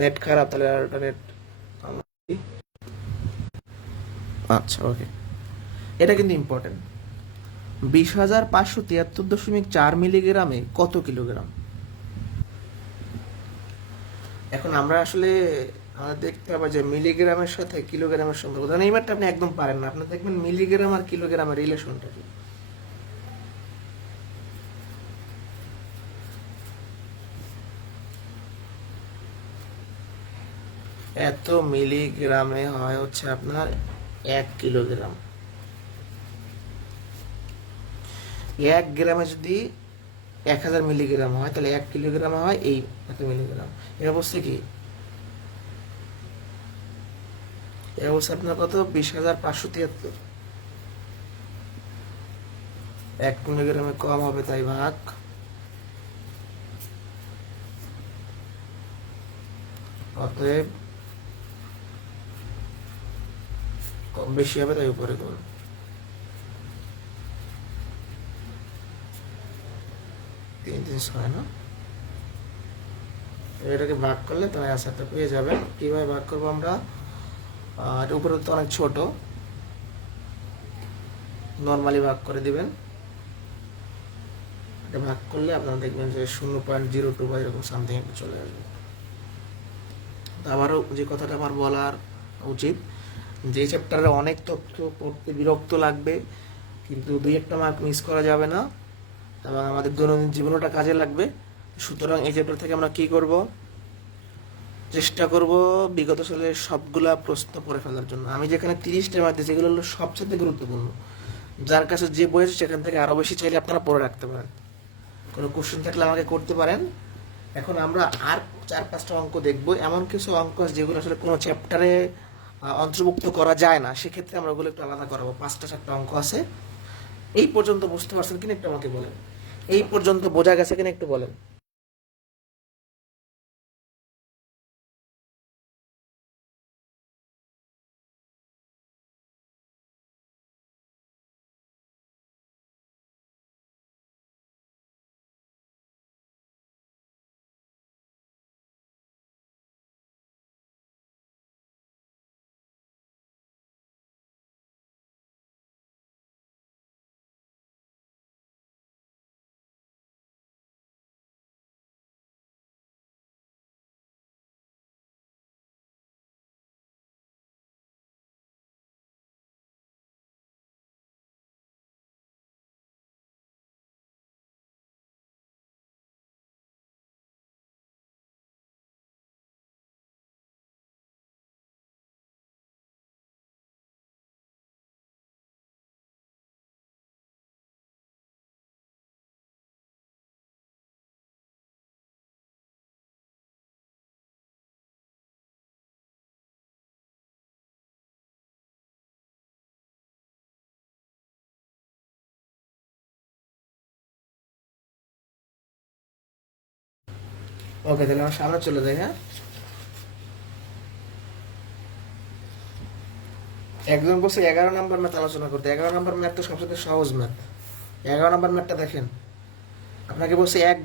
নেট খারাপ, তাহলে আর নেট। আচ্ছা, ওকে। এটা কিন্তু ইম্পর্টেন্ট। 20,573.4 মিলিগ্রামে কত কিলোগ্রাম? এখন আমরা আসলে দেখতে হবে যে মিলিগ্রামের সাথে কিলোগ্রামের সম্পর্ক। এই ম্যাথটা আপনি একদম পারেন না, আপনি দেখবেন মিলিগ্রাম আর কিলোগ্রামের রিলেশনটা কি। এত মিলিগ্রামে হয় হচ্ছে আপনার 1 কিলোগ্রাম। 1 গ্রামে যদি 1000 মিলিগ্রাম হয়, তাহলে 1 কিলোগ্রামে হয় এই এত মিলিগ্রাম। এর অবস্থা কি? এর অবস্থা আপনার কত? 20,573। 1 মিলিগ্রামে কম হবে, তাই ভাগ। অতএব কম বেশি হবে, তাই উপরে গুণ। 3 3 6 না? এটাকে ভাগ করলে তাই আনসারটা পেয়ে যাবেন। কিভাবে ভাগ করবো আমরা? আর উপরে তো অনেক ছোট, নর্মালি ভাগ করে দিবেন। এটা ভাগ করলে আপনারা দেখবেন যে 0.02 বা এরকম সামথিং একটা চলে আসবে। আবারও যে কথাটা আমার বলার উচিত, যে চ্যাপ্টারে অনেক তথ্য পড়তে বিরক্ত লাগবে, কিন্তু 2-1টা মার্ক মিস করা যাবে না, এবং আমাদের দৈনন্দিন জীবনটা কাজে লাগবে। সুতরাং এই চ্যাপ্টার থেকে আমরা কি করব? চেষ্টা করব বিগত সালের সবগুলা প্রশ্ন পড়ে ফেলার জন্য। আমি যেখানে 30টা মার্ক দিয়েছি, এগুলো হলো সবচেয়ে গুরুত্বপূর্ণ। যার কাছে যে বই আছে সেখান থেকে আরও বেশি চাইলে আপনারা পড়ে রাখতে পারেন। কোনো কোশ্চেন থাকলে আমাকে করতে পারেন। এখন আমরা আর 4-5টা অঙ্ক দেখব, এমন কিছু অঙ্ক আছে যেগুলো আসলে কোনো চ্যাপ্টারে অন্তর্ভুক্ত করা যায় না, সেক্ষেত্রে আমরা ওগুলো একটু আলাদা করাবো। 5টা-4টা অঙ্ক আছে। এই পর্যন্ত বুঝতে পারছেন কিনা একটু আমাকে বলেন। এই পর্যন্ত বোঝা গেছে কিনা একটু বলেন। ওকে, তাহলে আমার সামনে চলে যাই। হ্যাঁ, একজন বলছে 11 নম্বর ম্যাথ আলোচনা করতে। 11 নম্বর ম্যাথ তো সবচেয়ে সহজ ম্যাথ। 11 নম্বর ম্যাথটা দেখেন। আপনাকে বলছে 1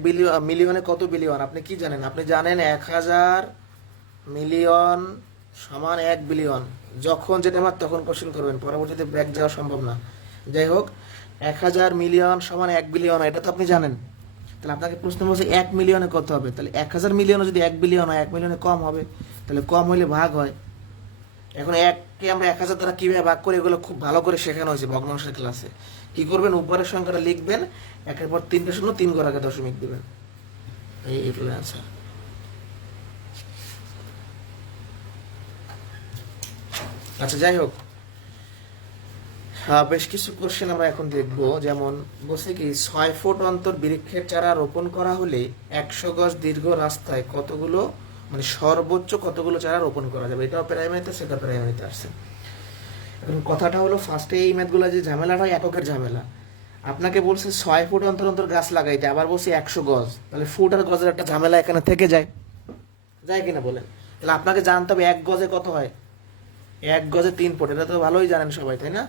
মিলিয়নে কত বিলিয়ন। আপনি কি জানেন? আপনি জানেন 1000 মিলিয়ন সমান 1 বিলিয়ন। যখন যেটা মাত্র তখন কোশ্চেন করবেন, পরবর্তীতে ব্যাক যাওয়া সম্ভব না। যাই হোক, 1000 মিলিয়ন সমান 1 বিলিয়ন, এটা তো আপনি জানেন। তাহলে আপনাকে প্রশ্ন বলছে 1 মিলিয়নে কত হবে। তাহলে 1000 মিলিয়নে যদি 1 বিলিয়ন হয়, 1 মিলিয়নে কম হবে। তাহলে কম হইলে ভাগ হয়। এখন এককে আমরা 1000 দ্বারা কিভাবে ভাগ করি, এগুলো খুব ভালো করে শেখানো হয়েছে ভগ্নাংশের ক্লাসে। কি করবেন, উপরের সংখ্যাটা লিখবেন, একের পর 3টে শূন্য, 3 ঘর আগে দশমিক দিবেন। এই হলো অ্যান্সার। আচ্ছা, যাই হোক, বেশ কিছু কোশ্চেন আমরা এখন দেখবো। যেমন বলছে কি, 6 ফুট অন্তর বৃক্ষের চারা রোপণ করা হলে 100 গজ দীর্ঘ রাস্তায় কতগুলো, মানে সর্বোচ্চ কতগুলো চারা রোপণ করা যাবে। এটাও প্রাইমারিতে, সেটা প্রাইমারিতে আসছে। এখন কথাটা হলো, ফার্স্টে এই ম্যাথগুলো যে ঝামেলাটা হয়, এককের ঝামেলা। আপনাকে বলছে 6 ফুট অন্তর অন্তর গাছ লাগাইতে, আবার বলছে 100 গজ। তাহলে ফুট আর গজের একটা ঝামেলা এখানে থেকে যায়, যায় কিনা বলেন? তাহলে আপনাকে জানতে হবে 1 গজে কত হয়। 1 গজে 3 ফুট, এটা তো ভালোই জানেন সবাই, তাই না?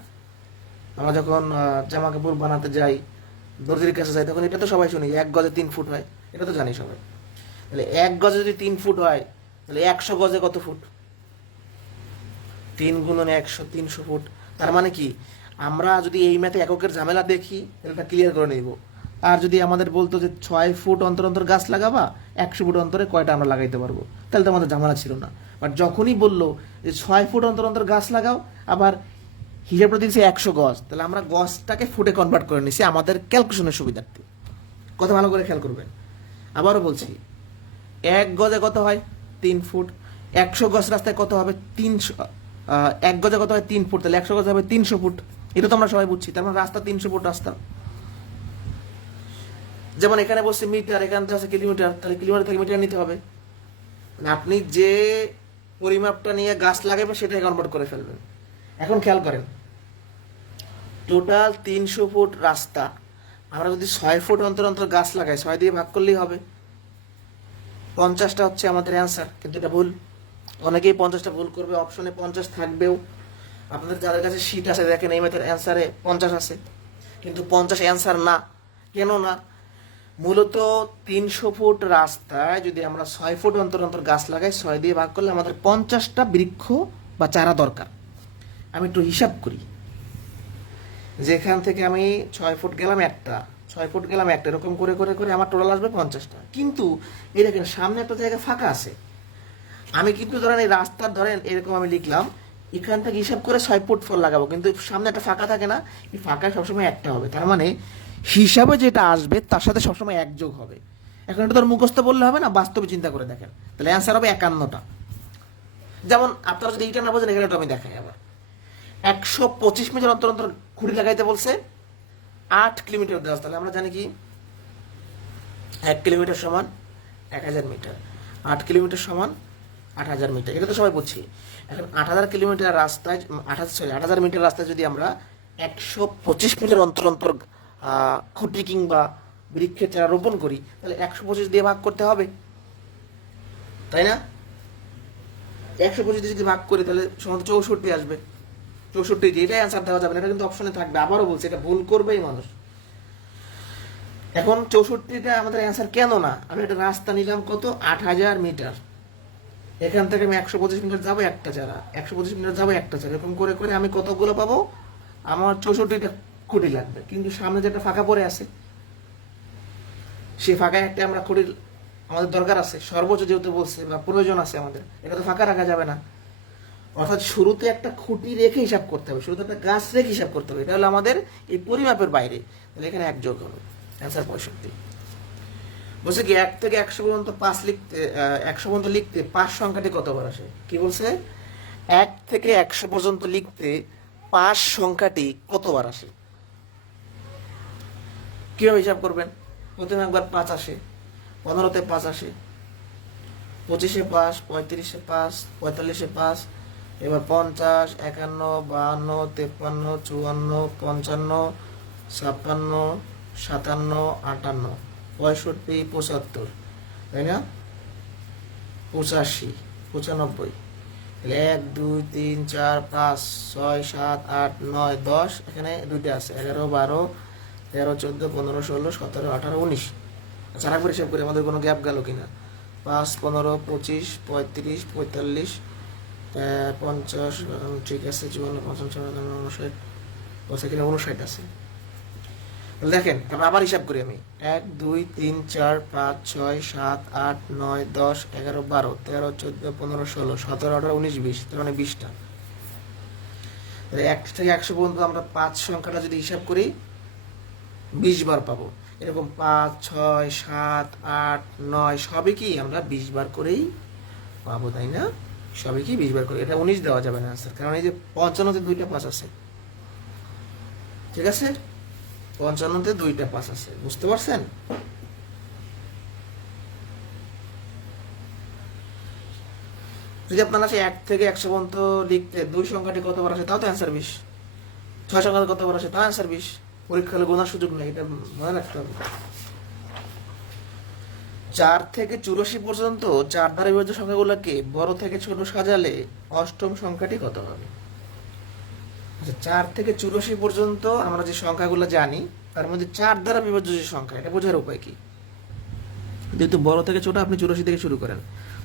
আমরা যখন জামা কাপড় বানাতে যাই, দর্জির কাছে যাই, তখন এটা তো সবাই শুনি 1 গজে 3 ফুট হয়। এটা তো জানি সবাই। তাহলে 1 গজে যদি 3 ফুট হয়, তাহলে 100 গজে কত ফুট? 3 গুণন 100, 300 ফুট। তার মানে কি, আমরা যদি এই ম্যাথে এককের ঝামেলা দেখি, তাহলে এটা ক্লিয়ার করে নিব। আর যদি আমাদের বলতো যে 6 ফুট অন্তর অন্তর গাছ লাগাবা, 100 ফুট অন্তরে কয়টা আমরা লাগাইতে পারবো, তাহলে তো আমাদের ঝামেলা ছিল না। বাট যখনই বললো যে 6 ফুট অন্তর অন্তর গাছ লাগাও, আবার হিসাবটা দিয়েছে 100 গজ, তাহলে আমরা গজটাকে ফুটে কনভার্ট করে নিছি আমাদের ক্যালকুলেশনের সুবিধার্থে। কথা ভালো করে খেয়াল করবেন। আবারও বলছি, 1 গজে কত হয়? 3 ফুট। 100 গজ রাস্তায় কত হবে? 300। 1 গজে কত হয়? 3 ফুট। তাহলে 100 গজে হবে 300 ফুট। এটা তো আমরা সবাই বুঝছি। তার মানে রাস্তা 300 ফুট রাস্তা। যেমন এখানে বলছে মিটার, এখানে আছে কিলোমিটার, তাহলে কিলোমিটার থেকে মিটার নিতে হবে। মানে আপনি যে পরিমাপটা নিয়ে গাছ লাগাবেন, সেটাই কনভার্ট করে ফেলবেন। এখন খেয়াল করেন, টোটাল 300 ফুট রাস্তা, আমরা যদি 6 ফুট অন্তর অন্তর গাছ লাগাই, 6 দিয়ে ভাগ করলেই হবে। 50টা হচ্ছে আমাদের অ্যান্সার, কিন্তু এটা ভুল। অনেকেই 50টা ভুল করবে, অপশনে 50 থাকবেও। আপনাদের যাদের কাছে শীট আছে, দেখেন এই ম্যাথের অ্যান্সারে 50 আছে, কিন্তু 50 অ্যান্সার না। কেন না? মূলত 300 ফুট রাস্তায় যদি আমরা 6 ফুট অন্তর অন্তর গাছ লাগাই, 6 দিয়ে ভাগ করলে আমাদের 50টা বৃক্ষ বা চারা দরকার। আমি একটু হিসাব করি, যেখান থেকে আমি 6 ফুট গেলাম একটা, 6 ফুট গেলাম একটা, এরকম করে করে করে আমার টোটাল আসবে 50টা। কিন্তু এই দেখেন, সামনে একটা জায়গা ফাঁকা আছে। আমি কিন্তু ধরেন এই রাস্তার, ধরেন এরকম আমি লিখলাম, এখান থেকে হিসাব করে 6 ফুট ফল লাগাবো, কিন্তু সামনে একটা ফাঁকা থাকে না, এই ফাঁকায় সবসময় একটা হবে। তার মানে হিসাবে যেটা আসবে তার সাথে সবসময় 1 যোগ হবে। এখন এটা তোর মুখস্থ বললে হবে না, বাস্তবে চিন্তা করে দেখেন। তাহলে অ্যান্সার হবে 51টা। যেমন আপনারা যদি এইটা না বোঝেন, এখানে আমি দেখাই আবার। 125 মিটার অন্তর অন্তর খুঁটি লাগাইতে বলছে, 8 কিলোমিটার দেওয়া। তাহলে আমরা জানি কি, 1 কিলোমিটার সমান 1000 মিটার, 8 কিলোমিটার সমান 8000 মিটার। এটা তো সবাই বুঝছি। এখন 8000 কিলোমিটার রাস্তায়, 8000 মিটার রাস্তায় যদি আমরা 125 মিটার অন্তর অন্তর খুঁটি কিংবা বৃক্ষের চারা রোপণ করি, তাহলে 125 দিয়ে ভাগ করতে হবে, তাই না? 125 দিয়ে যদি ভাগ করি, তাহলে সমান 64 আসবে। 64 দিয়ে, এটাই অ্যান্সার দেওয়া যাবে না, এটা কিন্তু অপশনে থাকবে। আবারও বলছি, এটা ভুল করবেই মানুষ। এখন 64টা আমাদের অ্যান্সার কেন না? আমি একটা রাস্তা নিলাম কত, 8000 মিটার। এখান থেকে আমি 125 মিটার যাবো একটা চারা, 125 মিটার যাবো একটা চারা, এরকম করে করে আমি কতগুলো পাবো? আমার 64টা খুঁটি লাগবে। কিন্তু সামনে যেটা ফাঁকা পড়ে আছে, সেই ফাঁকায় একটা আমরা খুঁটি আমাদের দরকার আছে, সর্বোচ্চ যেহেতু বলছে বা প্রয়োজন আছে আমাদের, এটা তো ফাঁকা রাখা যাবে না। অর্থাৎ শুরুতে একটা খুঁটি রেখে হিসাব করতে হবে, শুরুতে একটা গাছ রেখে হিসাব করতে হবে। এটা হলো আমাদের এই পরিমাপের বাইরে। তাহলে এখানে 1 যোগ হবে, অ্যান্সার 65। বলছে কি, 1 থেকে 100 পর্যন্ত 5 লিখতে, 100 পর্যন্ত লিখতে 5 সংখ্যাটি কতবার আসে? কি বলছে? 1 থেকে 100 পর্যন্ত লিখতে 5 সংখ্যাটি কতবার আসে? কিভাবে হিসাব করবেন? প্রথমে একবার 5 আসে, 15তে 5 আসে, 25-এ 5, 35-এ 5, 45-এ 5, এবার 50, 51, 52, 53, 54, 55, 56, 57, 58, 65, 75, তাই না? 85, 95, তাহলে 1 2 3 4 5 6 7 8 9 10, এখানে দুইটা আছে 11 12 13 14 15 16 17 18 19। আচ্ছা আরেকবার হিসাব করি আমাদের কোনো গ্যাপ গেল কিনা। 5 15 25 35 45 50, ঠিক আছে 54 55 59, বলছে এখানে 59 আছে। তাহলে দেখেন তারপর আবার হিসাব করি আমি 1 2 3 4 5 6 7 8 9 10 11 12 13 14 15 16 17 18 19 20, তার মানে 20টা। 1 থেকে 100 পর্যন্ত আমরা 5 সংখ্যাটা যদি হিসাব করি 20 বার পাবো। এরকম 5 6 7 8 9 সবই কি আমরা 20 বার করেই পাবো, তাই না? সবই কি 20 বার করে, এটা 19 দেওয়া যাবে না আনসার, কারণ এই যে 55-তে 2টা 5 আছে, ঠিক আছে? 55-তে 2টা 5 আছে, বুঝতে পারছেন? যদি আপনার আছে 1 থেকে 100 পর্যন্ত লিখতে 2 সংখ্যাটি কতবার আসে তাও তো অ্যান্সার 20, 6 সংখ্যাটি কতবার আসে তাও অ্যান্সার 20। পরীক্ষা হলে গোনার সুযোগ নেই, এটা মনে রাখতে হবে। 4 থেকে 84 পর্যন্ত 4 দ্বারা বিভাজ্য সংখ্যাগুলোকে বড় থেকে ছোট সাজালে অষ্টম সংখ্যাটি কত হবে? আচ্ছা 4 থেকে 84 পর্যন্ত আমরা যে সংখ্যাগুলো জানি তার মধ্যে 4 দ্বারা বিভাজ্য যে সংখ্যা, এটা বোঝার উপায় কি? যেহেতু বড় থেকে ছোট, আপনি 84 থেকে শুরু করেন,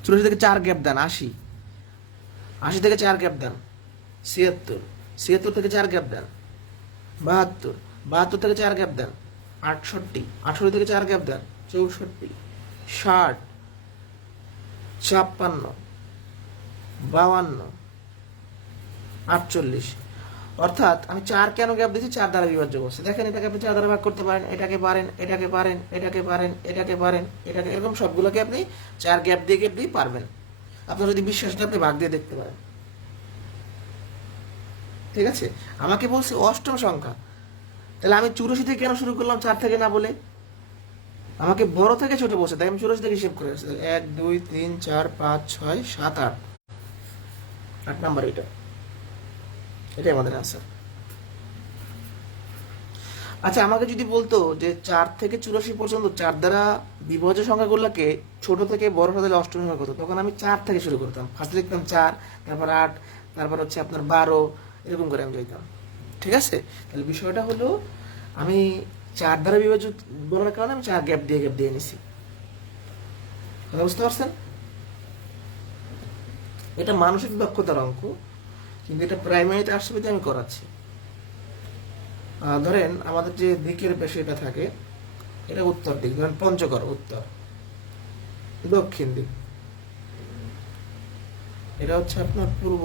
84 থেকে 4 গ্যাপ দেন 80, 80 থেকে 4 গ্যাপ দেন 76, 76 থেকে 4 গ্যাপ দেন 72, 72 থেকে 4 গ্যাপ দেন 68, 68 থেকে 4 গ্যাপ দেন 64, 60, 56, 52, 48। অর্থাৎ আমি 4 কেন গ্যাপ দিয়েছি? 4 দ্বারা বিভাজ্য করছি। দেখেন এটাকে আপনি 4 দ্বারা ভাগ করতে পারেন, এটাকে পারেন, এটাকে পারেন, এটাকে পারেন, এটাকে পারেন, এটাকে, এরকম সবগুলোকে আপনি 4 গ্যাপ দিয়ে পারবেন। আপনার যদি বিশ্বাস না, আপনি ভাগ দিয়ে দেখতে পারেন, ঠিক আছে? আমাকে বলছে অষ্টম সংখ্যা, তাহলে আমি 84 থেকে কেন শুরু করলাম 4 থেকে না বলে? আমাকে বড় থেকে ছোট বলছে, তাই আমি 84 থেকে হিসেব করে আসছি। 1 2 3 4 5 6 7 8, 8 নাম্বার এটাই আমাদের আনসার। আচ্ছা আমাকে যদি বলতো যে 4 থেকে 84 পর্যন্ত 4 দ্বারা বিভাজ্য সংখ্যাগুলোকে ছোট থেকে বড় সাজালে অষ্টম সংখ্যা কত, তখন আমি 4 থেকে শুরু করতাম। ফার্স্ট লিখতাম 4, তারপর 8, তারপর হচ্ছে আপনার 12, এরকম করে আমি যাইতাম, ঠিক আছে? তাহলে বিষয়টা হলো আমি 4 দ্বারা বিভাজ্য বলার কারণে আমি 4 গ্যাপ দিয়ে নিছি। কথা বুঝতে পারছেন? এটা মানসিক দক্ষতার অঙ্ক, কিন্তু এটা প্রাইমারিতে আসবে আমি করাচ্ছি। ধরেন আমাদের যে দিকের পেশিটা থাকে এটা উত্তর দিক, ধরেন পঞ্চগড় উত্তর, দক্ষিণ দিক এটা হচ্ছে আপনার পূর্ব,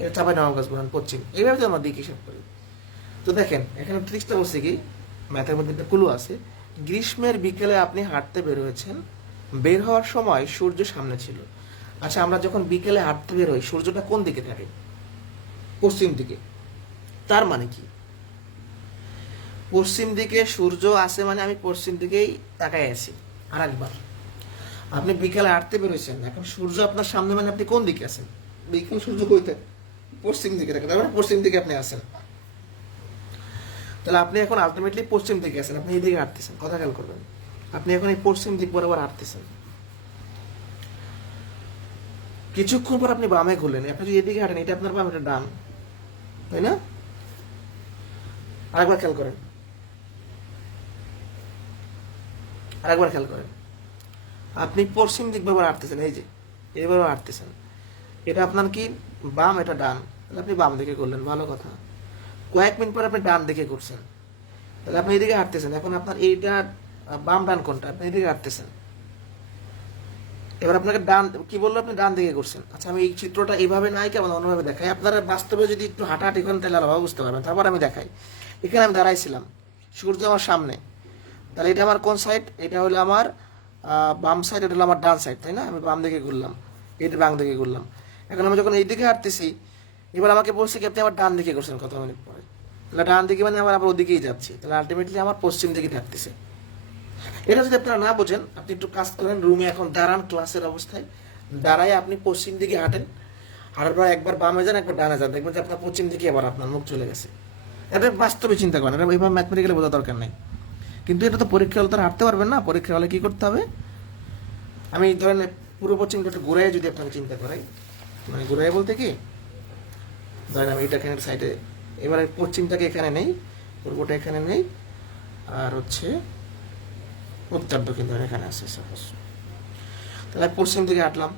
এটা চাঁপাইনবাবগঞ্জ বলেন পশ্চিম, এইভাবে তো আমরা দিক হিসাব করি। তো দেখেন এখানে ট্রিক্সটা বলছে কি, ম্যাথের মধ্যে একটা ক্লু আছে। গ্রীষ্মের বিকেলে আপনি হাঁটতে বের হয়েছেন, বের হওয়ার সময় সূর্য সামনে ছিল। আচ্ছা আমরা যখন বিকেলে হাঁটতে বের হই সূর্যটা কোন দিকে থাকে? পশ্চিম দিকে। তার মানে কি, পশ্চিম দিকে সূর্য আছে মানে আমি পশ্চিম দিকেই তাকাই আছি। আর একবার, আপনি বিকেলে হাঁটতে বেরোচ্ছেন, এখন সূর্য আপনার সামনে মানে আপনি কোন দিকে আছেন? বিকেল সূর্য কই থাকে? পশ্চিম দিকে থাকে, তার মানে পশ্চিম দিকে আপনি আছেন। তাহলে আপনি এখন আলটিমেটলি পশ্চিম দিকে আছেন, আপনি এই দিকে হাঁটতেছেন। কথা খেয়াল করবেন, আপনি এখন এই পশ্চিম দিক বরাবর হাঁটতেছেন। কিছুক্ষণ পর আপনি বামে ঘুরলেন, আপনি যদি এদিকে হাঁটেন, এটা আপনার বাম, এটা ডান, তাই না? আরেকবার খেয়াল করেন, আরেকবার খেয়াল করেন, আপনি পশ্চিম দিক বরাবর হাঁটতেছেন, এই যে এইভাবে হাঁটতেছেন, এটা আপনার কি বাম, এটা ডান, তাহলে আপনি বাম দিকে করলেন, ভালো কথা। কয়েক মিনিট পর আপনি ডান দিকে করছেন, তাহলে আপনি এদিকে হাঁটতেছেন। এখন আপনার এইটা বাম ডান কোনটা? আপনি এদিকে হাঁটতেছেন। এবার আপনাকে ডান কি বললো, আপনি ডান দিকে করছেন। আচ্ছা আমি এই চিত্রটা এইভাবে নাই কেমন অন্যভাবে দেখাই, আপনারা বাস্তবে যদি একটু হাঁটাহাঁটি করেন তাহলে আলাদা বুঝতে পারবেন। তারপর আমি দেখাই, এখানে আমি দাঁড়াইছিলাম, সূর্য আমার সামনে, তাহলে এটা আমার কোন সাইড? এটা হলো আমার বাম সাইড, এটা হলো আমার ডান সাইড, তাই না? আমি বাম দিকে ঘুরলাম, এটা বাম দিকে ঘুরলাম। এখন আমি যখন এই দিকে হাঁটতেছি, এবার আমাকে বলছে কি আপনি আমার ডান দিকে করছেন কত মিনিট পরে, তাহলে ডান দিকে মানে আবার ওদিকেই যাচ্ছি, তাহলে আলটিমেটলি আমার পশ্চিম দিকে থাকতেছে। এটা যদি আপনারা না বোঝেন, আপনি একটু কাজ করেন, রুমে এখন দাঁড়ান, ক্লাসের অবস্থায় দাঁড়ায় আপনি পশ্চিম দিকে হাঁটেন, হাঁটার পর একবার বামে যান, একবার ডানে যান, দেখবেন যে আপনার পশ্চিম দিকে আবার আপনার মুখ চলে গেছে। এটা বাস্তবে চিন্তা করেন, এটা এইভাবে ম্যাথমেটিক্যালি বোঝা দরকার নেই। কিন্তু এটা তো পরীক্ষা হলে তারা হাঁটতে পারবেন না। পরীক্ষা হলে কি করতে হবে, আমি ধরেন পূর্ব পশ্চিম একটু ঘুরাই যদি আপনাকে চিন্তা করাই, মানে ঘুরাই বলতে কি, ধরেন আমি এটা এখানে সাইডে, এবারে পশ্চিমটাকে এখানে নেই, পূর্বটা এখানে নেই, আর হচ্ছে উত্তর দক্ষিণ ধরে এখানে আছে সাপোজ। তাহলে পশ্চিম দিকে হাঁটলাম,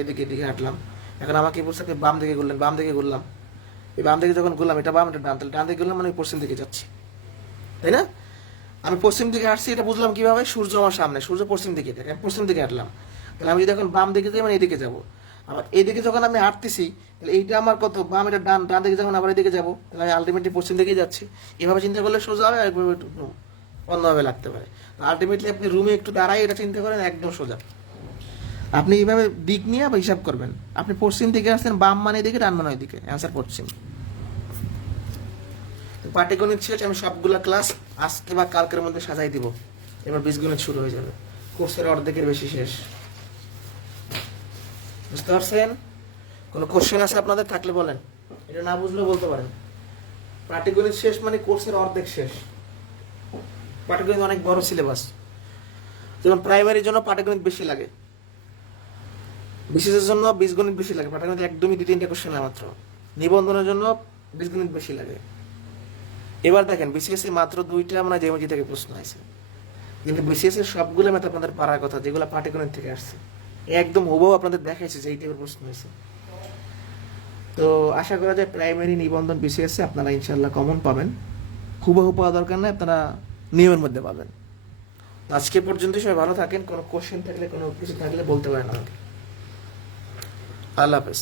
এদিকে হাঁটলাম। এখন আমাকে বলছে আপনি বাম দিকে ঘুরলেন, বাম দিকে ঘুরলাম। এই বাম দিকে যখন ঘুরলাম, এটা বাম এটা ডান, তাহলে ডান দিকে ঘুরলাম মানে পশ্চিম দিকে যাচ্ছি, তাই না? আমি পশ্চিম দিকে হাঁটছি, এটা বুঝলাম কিভাবে, সূর্য আমার সামনে, সূর্য পশ্চিম দিকে, আমি পশ্চিম দিকে হাঁটলাম। তাহলে আমি যদি এখন বাম দিকে যাই মানে এদিকে যাবো। আবার এইদিকে যখন আমি হাঁটতেছি, তাহলে এইটা আমার কত বাম, এটা ডান, ডান দিকে যখন আবার এদিকে যাবো, তাহলে আমি আলটিমেটলি পশ্চিম দিকেই যাচ্ছি। এভাবে চিন্তা করলে সোজা হবে, একভাবে একটু অন্যভাবে লাগতে পারে। আলটিমেটলি আপনি রুমে একটু দাঁড়াই এটা চিন্তা করেন, একদম সোজা। আপনি এইভাবে দিক নিয়ে আবার হিসাব করবেন। আপনি পশ্চিম দিকে আসছেন, বাম মানে এদিকে, ডান মানে ওইদিকে, অ্যান্সার পশ্চিম। পাটিগণিত শেষ, আমি সবগুলা ক্লাস আজকে বা কালকের মধ্যে সাজাই দিব। এবার বীজগণিত শুরু হয়ে যাবে, কোর্সের অর্ধেকের বেশি শেষ। বুঝতে পারছেন? কোনো কোশ্চেন আছে আপনাদের থাকলে বলেন, এটা না বুঝলেও বলতে পারেন। পাটিগণিত শেষ মানে কোর্সের অর্ধেক শেষ। পাটিগণিত অনেক বড় সিলেবাস, যেমন প্রাইমারির জন্য পাটিগণিত বেশি লাগে, বিশেষের জন্য বীজগণিত বেশি লাগে। পাটিগণিত একদমই 2-3টা কোশ্চেন মাত্র। নিবন্ধনের জন্য বীজগণিত বেশি লাগে। এবার দেখেন বিসিএস মাত্র 2টা আমরা জ্যামিতি থেকে প্রশ্ন আছে, কিন্তু বিসিএস এর সবগুলো ম্যাথ আপনাদের পারার কথা, যেগুলো পাটিগণিত থেকে আসছে। একদম হুবহু আপনাদের দেখাইছে যে এই টাইপের প্রশ্ন হয়েছে। তো আশা করা যায় প্রাইমারি নিবন্ধন বিসিএস আপনারা ইনশাল্লাহ কমন পাবেন। হুবহু পাওয়া দরকার নাই, আপনারা নিয়মের মধ্যে পাবেন। আজকে পর্যন্ত সবাই ভালো থাকেন। কোনো কোশ্চেন থাকলে, কোনো কিছু থাকলে বলতে পারেন আমাকে। আল্লাহ হাফেজ।